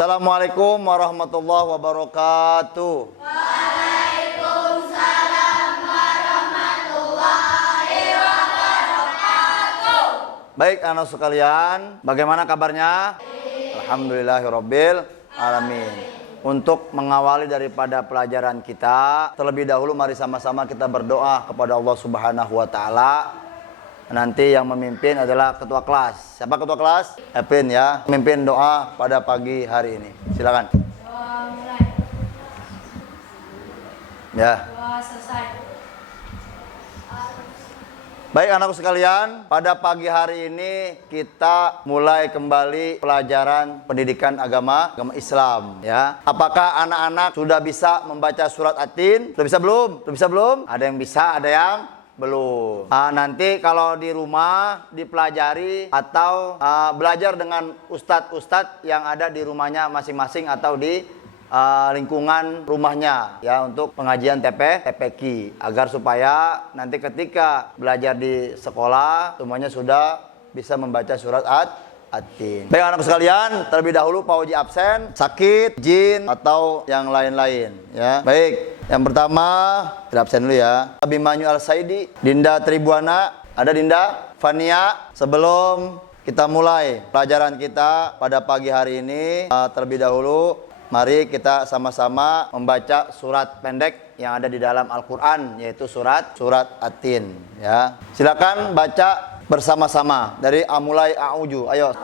Assalamualaikum warahmatullahi wabarakatuh. Waalaikumsalam warahmatullahi wabarakatuh. Baik anak sekalian, bagaimana kabarnya? Alhamdulillahirabbil alamin. Untuk mengawali daripada pelajaran kita, terlebih dahulu mari sama-sama kita berdoa kepada Allah Subhanahu wa taala. Nanti yang memimpin adalah ketua kelas. Siapa ketua kelas? Epin ya, memimpin doa pada pagi hari ini. Silakan. Doa mulai. Ya. Doa selesai. Baik anakku sekalian, pada pagi hari ini kita mulai kembali pelajaran pendidikan agama Islam ya. Apakah anak-anak sudah bisa membaca surat At-Tin? Sudah bisa belum? Sudah bisa belum? Ada yang bisa, ada yang belum. Nanti kalau di rumah dipelajari atau belajar dengan ustadz-ustadz yang ada di rumahnya masing-masing atau di lingkungan rumahnya ya, untuk pengajian TPQ agar supaya nanti ketika belajar di sekolah semuanya sudah bisa membaca surat At-Tin. Baik anak sekalian, terlebih dahulu Pak Oji absen, sakit, jin atau yang lain-lain ya. Baik. Yang pertama, kita absen dulu ya. Abimanyu Al-Saidi, Dinda Tribuana, ada Dinda? Fania, sebelum kita mulai pelajaran kita pada pagi hari ini, terlebih dahulu, mari kita sama-sama membaca surat pendek yang ada di dalam Al-Quran, yaitu surat At-Tin. Ya. Silakan baca bersama-sama dari mulai A'udzu. Ayo.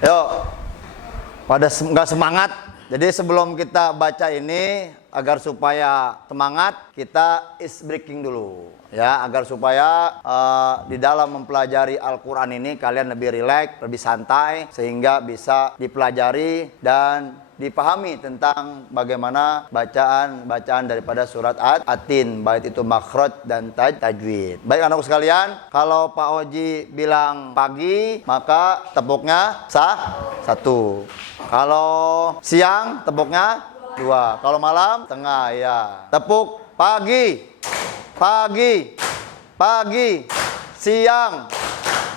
Yuk, pada nggak semangat. Jadi sebelum kita baca ini, agar supaya semangat, kita is breaking dulu ya, agar supaya di dalam mempelajari Al-Quran ini kalian lebih rileks, lebih santai, sehingga bisa dipelajari dan dipahami tentang bagaimana bacaan daripada surat At-Tin, baik itu makhraj dan tajwid. Baik anakku sekalian, kalau Pak Oji bilang pagi, maka tepuknya satu. Kalau siang, tepuknya 2. Kalau malam, tengah ya. Tepuk pagi,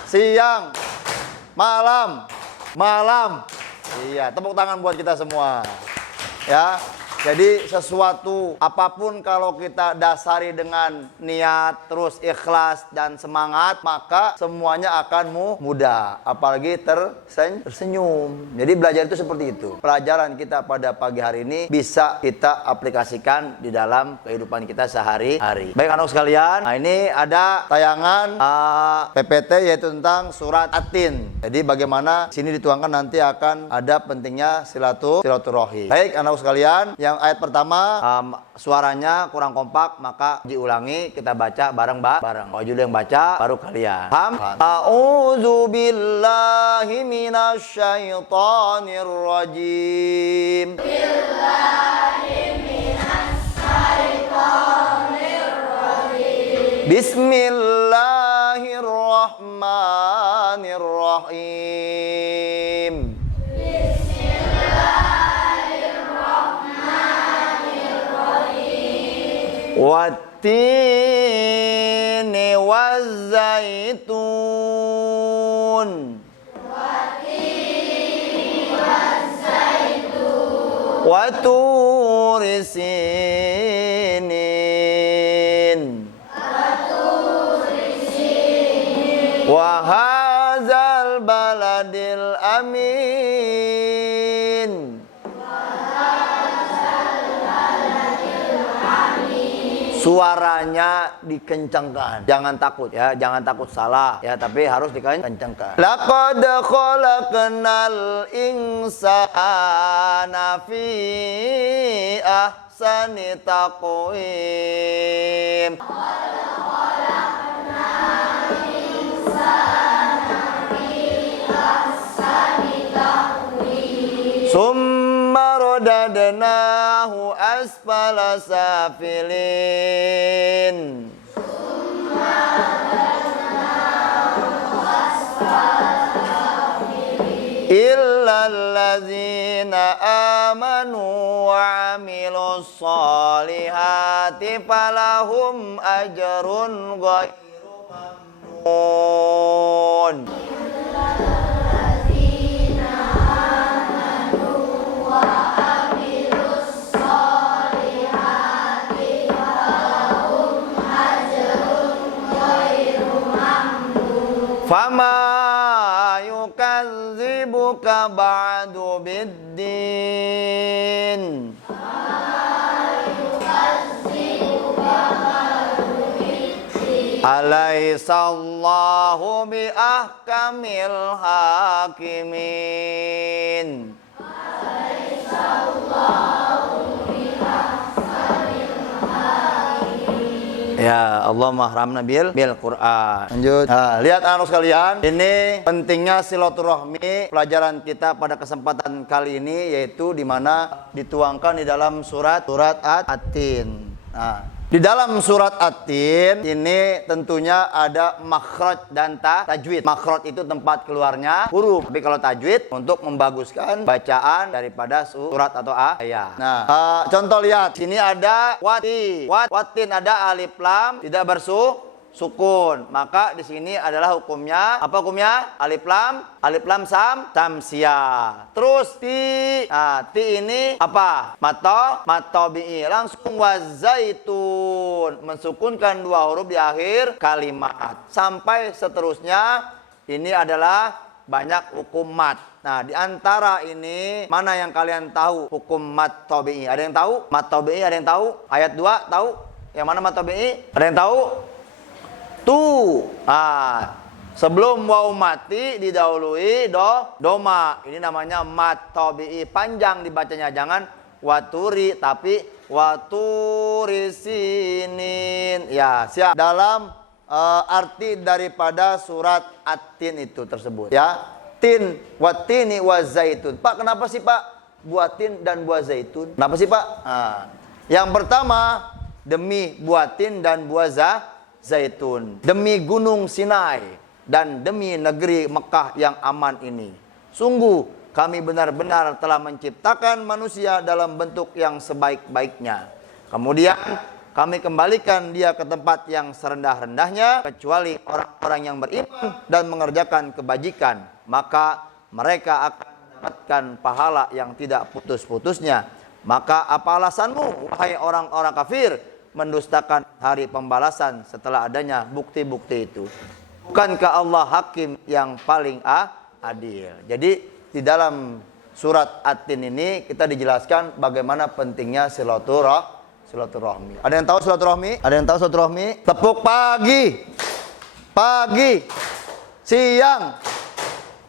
siang, malam. Iya, tepuk tangan buat kita semua. Ya. Jadi sesuatu apapun kalau kita dasari dengan niat, terus ikhlas dan semangat, maka semuanya akan mudah, apalagi tersenyum. Jadi belajar itu seperti itu. Pelajaran kita pada pagi hari ini bisa kita aplikasikan di dalam kehidupan kita sehari-hari. Baik anak sekalian, nah ini ada tayangan PPT yaitu tentang surat At-Tin. Jadi bagaimana sini dituangkan nanti akan ada pentingnya silaturahim. Baik anak sekalian, yang ayat pertama suaranya kurang kompak, maka diulangi, kita baca bareng-bareng. Kalau judul yang baca baru kalian. Paham? A'udzu billahi minasyaitonir rajim. Bismillahirrahmanirrahim. Wattini wazzaitun. wa turi sinin wa hadzal baladil amin. Suaranya dikencangkan, jangan takut ya, jangan takut salah ya, tapi harus dikencangkan. Laqad khalaqnal insana fi ahsani taqwim. Summa radadnahu asfala safilin. Illal ladzina amanu wa amilus solihati falahum ajrun ghairu mamnun. Fama yukadzibuka ba'du biddin. Alaihissallahu bi ahkamil hakimin. Ya Allah mahramna bil Quran. Lanjut. Nah, lihat anak sekalian, ini pentingnya silaturahmi. Pelajaran kita pada kesempatan kali ini yaitu di mana dituangkan di dalam surat At-Tin. Nah, di dalam surat At-Tin ini tentunya ada makhraj dan tajwid. Makhraj itu tempat keluarnya huruf, tapi kalau tajwid untuk membaguskan bacaan daripada surat atau ayat. Nah, contoh lihat, sini ada wati, watin ada alif lam tidak bersukun. Maka di sini adalah hukumnya apa hukumnya? Alif lam samsiah. Terus ti. Nah, ti ini apa? Matobi'i langsung wazaitun, mensukunkan dua huruf di akhir kalimat. Sampai seterusnya ini adalah banyak hukum mat. Nah, di antara ini mana yang kalian tahu hukum mat tabi'i? Ada yang tahu? Mat tabi'i ada yang tahu? Ayat 2 tahu? Yang mana mat tabi'i? Ada yang tahu? Sebelum waw mati didahului doma. Ini namanya mat tabi'i, panjang dibacanya, jangan waturi tapi waturi sinin. Ya, siap. Dalam arti daripada surat At-Tin itu tersebut ya. Tin, watini wa zaitun. Pak, kenapa sih Pak buah tin dan buah zaitun? Kenapa sih Pak? Yang pertama, demi buah tin dan buah zaitun, demi gunung Sinai dan demi negeri Mekah yang aman ini. Sungguh kami benar-benar telah menciptakan manusia dalam bentuk yang sebaik-baiknya. Kemudian kami kembalikan dia ke tempat yang serendah-rendahnya, kecuali orang-orang yang beriman dan mengerjakan kebajikan. Maka mereka akan mendapatkan pahala yang tidak putus-putusnya. Maka apa alasanmu, wahai orang-orang kafir, mendustakan hari pembalasan setelah adanya bukti-bukti itu? Bukankah Allah hakim yang paling adil? Jadi di dalam surat At-Tin ini kita dijelaskan bagaimana pentingnya silaturahmi. Ada yang tahu silaturahmi? Ada yang tahu silaturahmi? Tepuk pagi, siang.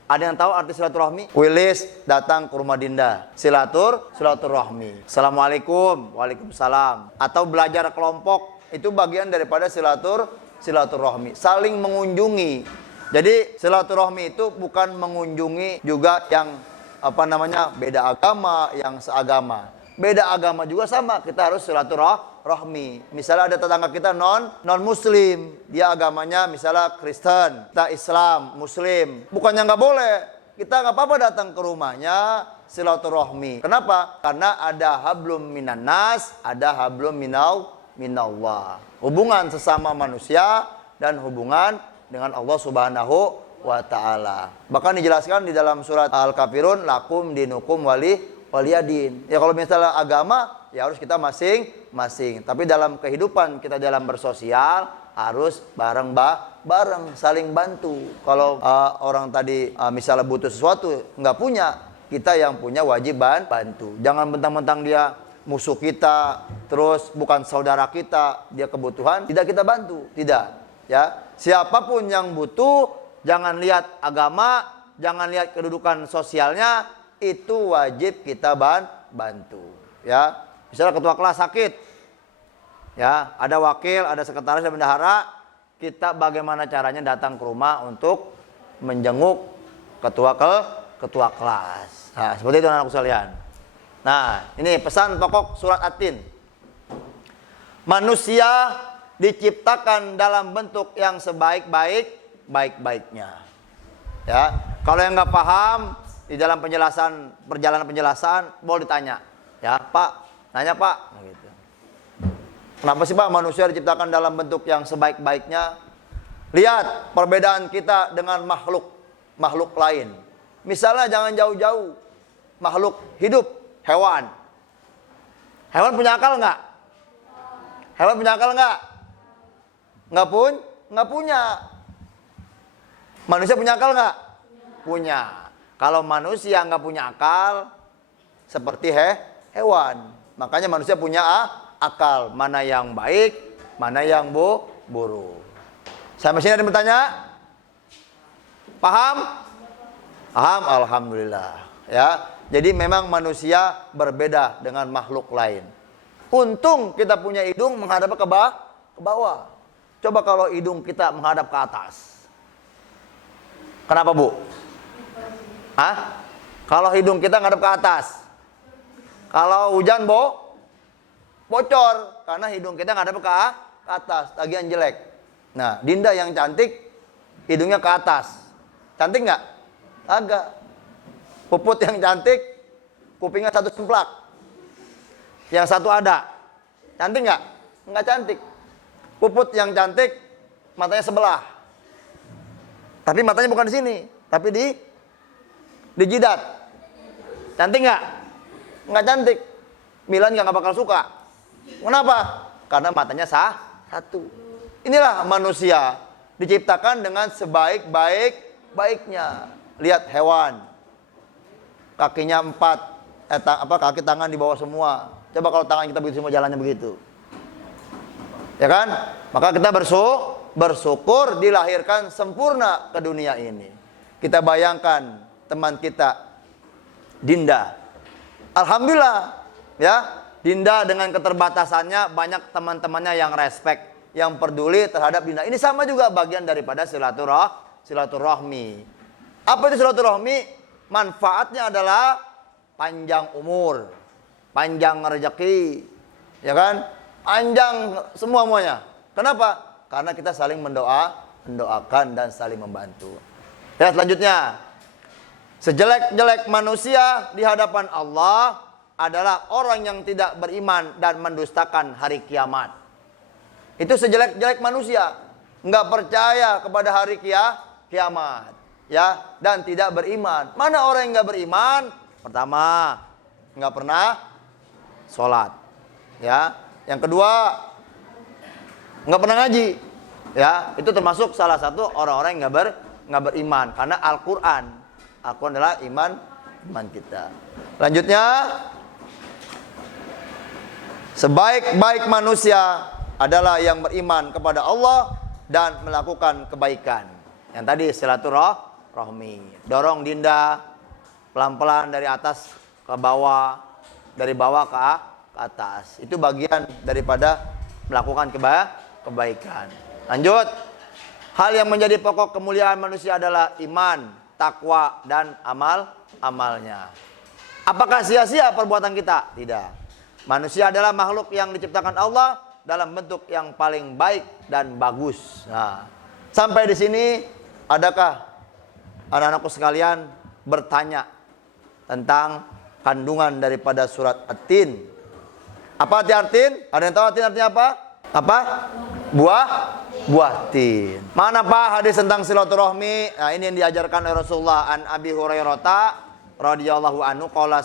Ada yang tahu arti silaturahmi? Wilis datang ke rumah Dinda. Silaturahmi. Assalamualaikum, waalaikumsalam. Atau belajar kelompok, itu bagian daripada silaturahmi. Saling mengunjungi. Jadi silaturahmi itu bukan mengunjungi juga yang beda agama, yang seagama. Beda agama juga sama, kita harus silaturahmi. Misalnya ada tetangga kita non muslim, dia agamanya misalnya Kristen, kita Islam, Muslim. Bukannya nggak boleh, kita nggak apa-apa datang ke rumahnya silaturahmi. Kenapa? Karena ada hablum minan nas, ada hablum minallah. Hubungan sesama manusia dan hubungan dengan Allah Subhanahu wa ta'ala. Bahkan dijelaskan di dalam surat Al-Kafirun, lakum dinukum waliyadin. Ya kalau misalnya agama, ya harus kita masing-masing. Tapi dalam kehidupan kita dalam bersosial harus bareng saling bantu. Kalau orang tadi misalnya butuh sesuatu nggak punya, kita yang punya wajib bantu. Jangan mentang-mentang dia musuh kita, terus bukan saudara kita, dia kebutuhan tidak kita bantu, tidak. Ya, siapapun yang butuh, jangan lihat agama, jangan lihat kedudukan sosialnya, itu wajib kita bantu. Ya, misalnya ketua kelas sakit, ya, ada wakil, ada sekretaris dan bendahara, kita bagaimana caranya datang ke rumah untuk menjenguk ketua kelas. Nah, seperti itu anak-anakku sekalian. Nah, ini pesan pokok surat At-Tin. Manusia diciptakan dalam bentuk yang sebaik-baiknya. Ya, kalau yang nggak paham di dalam perjalanan penjelasan, boleh ditanya. Ya, Pak, nanya Pak. Gitu. Kenapa sih Pak manusia diciptakan dalam bentuk yang sebaik-baiknya? Lihat perbedaan kita dengan makhluk lain. Misalnya jangan jauh-jauh, makhluk hidup. Hewan punya akal nggak? Hewan punya akal nggak? Nggak punya. Manusia punya akal nggak? Punya. Kalau manusia nggak punya akal, seperti hewan. Makanya manusia punya akal. Mana yang baik, mana yang buruk. Sampai sini ada yang bertanya? Paham? Paham? Alhamdulillah. Ya. Jadi memang manusia berbeda dengan makhluk lain. Untung kita punya hidung menghadap ke bawah. Coba kalau hidung kita menghadap ke atas. Kenapa Bu? Hah? Kalau hidung kita menghadap ke atas. Kalau hujan bocor. Karena hidung kita menghadap ke atas. Tagihan jelek. Nah, Dinda yang cantik, hidungnya ke atas. Cantik nggak? Agak. Puput yang cantik, kupingnya satu semplak. Yang satu ada. Cantik nggak? Nggak cantik. Puput yang cantik, matanya sebelah. Tapi matanya bukan di sini, tapi di jidat. Cantik nggak? Nggak cantik. Milan nggak bakal suka. Kenapa? Karena matanya satu. Inilah manusia diciptakan dengan sebaik-baiknya. Lihat hewan. Kakinya 4, kaki tangan di bawah semua. Coba kalau tangan kita begitu semua jalannya begitu. Ya kan? Maka kita bersyukur dilahirkan sempurna ke dunia ini. Kita bayangkan teman kita Dinda. Alhamdulillah, ya. Dinda dengan keterbatasannya banyak teman-temannya yang respect, yang peduli terhadap Dinda. Ini sama juga bagian daripada silaturahmi. Apa itu silaturahmi? Manfaatnya adalah panjang umur, panjang rezeki, ya kan? Panjang semuanya. Kenapa? Karena kita saling mendoakan dan saling membantu. Ya, selanjutnya, sejelek-jelek manusia di hadapan Allah adalah orang yang tidak beriman dan mendustakan hari kiamat. Itu sejelek-jelek manusia, nggak percaya kepada hari kiamat. Ya, dan tidak beriman. Mana orang yang nggak beriman? Pertama, nggak pernah sholat. Ya, yang kedua, nggak pernah ngaji. Ya, itu termasuk salah satu orang-orang yang nggak beriman. Karena Al-Quran adalah iman kita. Lanjutnya, sebaik-baik manusia adalah yang beriman kepada Allah dan melakukan kebaikan. Yang tadi silaturahmi, dorong Dinda pelan-pelan dari atas ke bawah, dari bawah ke atas. Itu bagian daripada melakukan kebaikan. Lanjut, hal yang menjadi pokok kemuliaan manusia adalah iman, takwa, dan amalnya. Apakah sia-sia perbuatan kita? Tidak. Manusia adalah makhluk yang diciptakan Allah dalam bentuk yang paling baik dan bagus. Nah, sampai di sini, adakah anak-anakku sekalian bertanya tentang kandungan daripada surat At-Tin? Apa arti At-Tin? Ada yang tahu At-Tin artinya apa? Apa? Buah tin. Mana Pak hadis tentang silaturahmi? Nah, ini yang diajarkan oleh Rasulullah an Abi Hurairah radhiyallahu anhu qala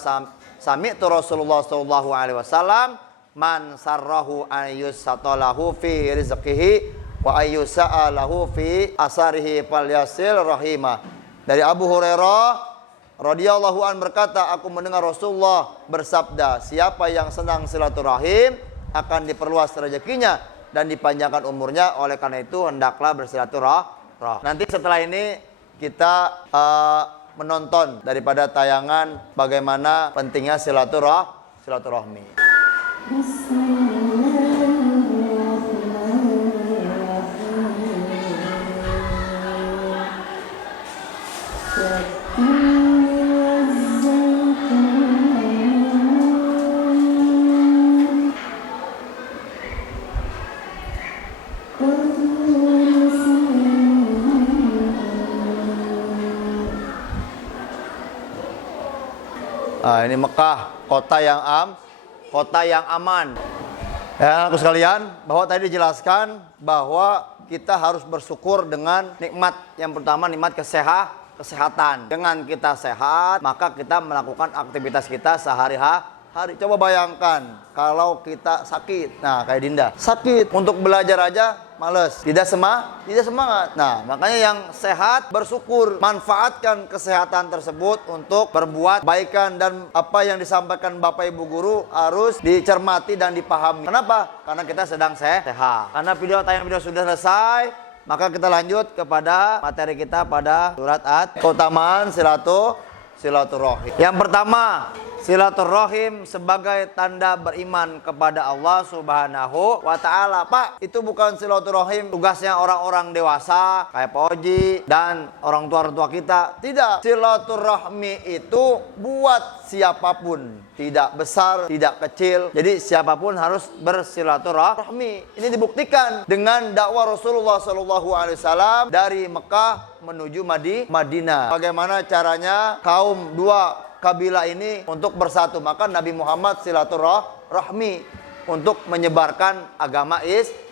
Sami'tu Rasulullah sallallahu alaihi wasallam man sarrahu ayyusatalahu fi rizqihi wa ayyusa'alahu fi asarihi falyasil rahimah. Dari Abu Hurairah radhiyallahu an berkata, aku mendengar Rasulullah bersabda, siapa yang senang silaturahim akan diperluas rezekinya dan dipanjangkan umurnya. Oleh karena itu hendaklah bersilaturahim. Nanti setelah ini kita menonton daripada tayangan bagaimana pentingnya silaturahmi. Ini Mekah, kota yang aman. Ya, anakku sekalian, bahwa tadi dijelaskan bahwa kita harus bersyukur dengan nikmat. Yang pertama nikmat kesehatan. Dengan kita sehat, maka kita melakukan aktivitas kita sehari-hari. Coba bayangkan kalau kita sakit. Nah, kayak Dinda, sakit untuk belajar aja males, tidak semangat. Nah, makanya yang sehat bersyukur, manfaatkan kesehatan tersebut untuk berbuat kebaikan, dan apa yang disampaikan Bapak Ibu guru harus dicermati dan dipahami. Kenapa? Karena kita sedang sehat. Karena tayangan video sudah selesai, maka kita lanjut kepada materi kita pada surat keutamaan silaturahim. Yang pertama, silaturahim sebagai tanda beriman kepada Allah Subhanahu wa Ta'ala. Pak, itu bukan silaturahim tugasnya orang-orang dewasa kayak Pak Oji dan orang tua kita. Tidak, silaturahmi itu buat siapapun, tidak besar, tidak kecil. Jadi siapapun harus bersilaturahmi. Ini dibuktikan dengan dakwah Rasulullah SAW dari Mekah menuju Madinah. Bagaimana caranya kaum dua kabilah ini untuk bersatu? Maka Nabi Muhammad silaturahmi untuk menyebarkan agama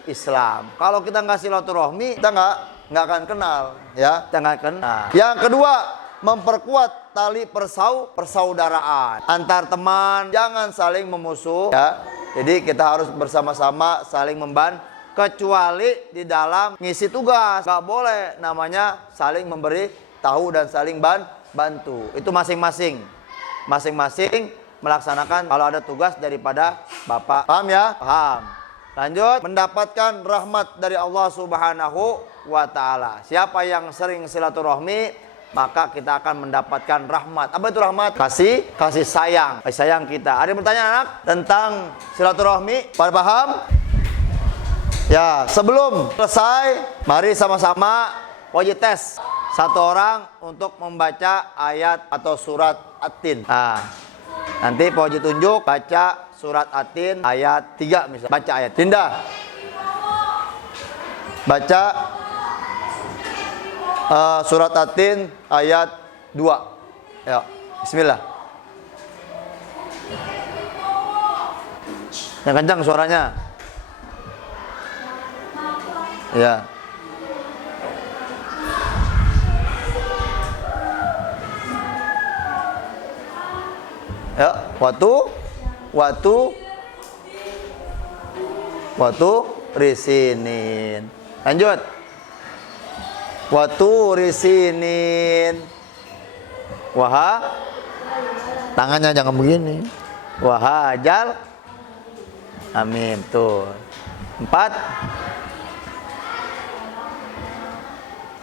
Islam. Kalau kita nggak silaturahmi, kita nggak akan kenal, ya. Kita nggak kenal. Yang kedua, memperkuat tali persaudaraan antar teman, jangan saling memusuh, ya. Jadi kita harus bersama-sama saling membantu. Kecuali di dalam ngisi tugas, nggak boleh namanya saling memberi tahu dan saling bantu. Itu masing-masing melaksanakan kalau ada tugas daripada Bapak. Paham ya? Paham. Lanjut, mendapatkan rahmat dari Allah Subhanahu wa Ta'ala. Siapa yang sering silaturahmi, maka kita akan mendapatkan rahmat. Apa itu rahmat? Kasih sayang kita. Ada yang bertanya anak tentang silaturahmi? Pada paham? Ya, sebelum selesai, mari sama-sama wajib tes satu orang untuk membaca ayat atau surat At-Tin. Nah, nanti Pak Haji tunjuk baca surat At-Tin ayat 3 misalnya. Baca ayat. Dinda, baca surat At-Tin ayat 2. Ya, bismillah. Yang kencang suaranya. Ya. Ya, waktu risinin. Lanjut. Waktu risinin. Tangannya jangan begini. Wahajal. Amin. Tuh. 4.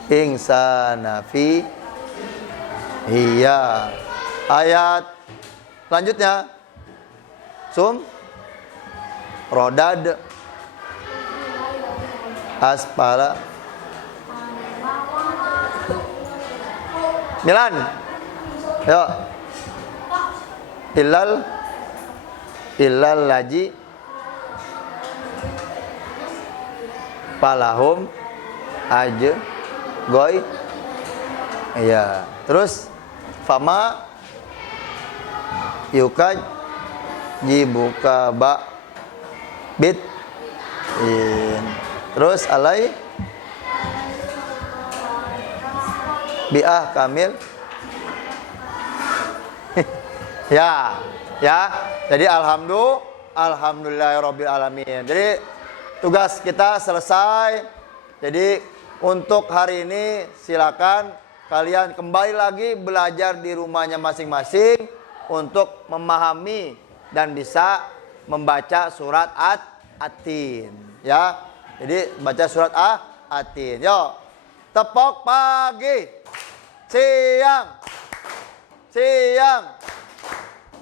Insana fi hiya. Ayat selanjutnya rodad aspala 9. Yuk. Illal laji palahum aja goy. Iya. Terus fama yukaj jibuka bit terus alai biah kamil. Ya, Ya. Jadi alhamdulillahirabbil alamin. Jadi tugas kita selesai. Jadi untuk hari ini silakan kalian kembali lagi belajar di rumahnya masing-masing untuk memahami dan bisa membaca surat At-Tin, ya. Jadi baca surat At-Tin. Yo. Tepok pagi, siang,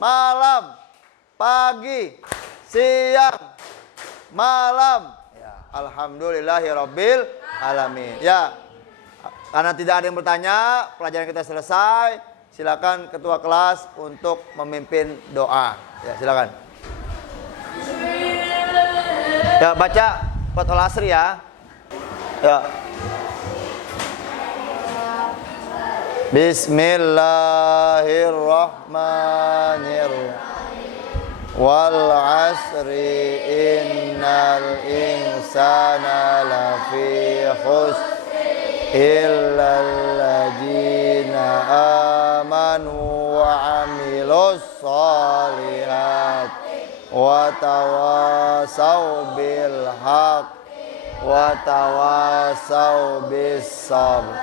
malam, pagi, siang, malam. Ya, alhamdulillahirabbil alamin. Ya. Karena tidak ada yang bertanya, pelajaran kita selesai. Silakan ketua kelas untuk memimpin doa. Ya, silakan. Ya, baca Fathul Asri ya. Ya. Bismillahirrahmanirrahim. Wal asri innal insana lafi khusr illal ladzina amanu wa amilus shalihat wa tawasaw bil haqq wa tawasaw bis sabr.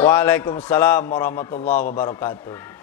Waalaikumsalam warahmatullahi wabarakatuh.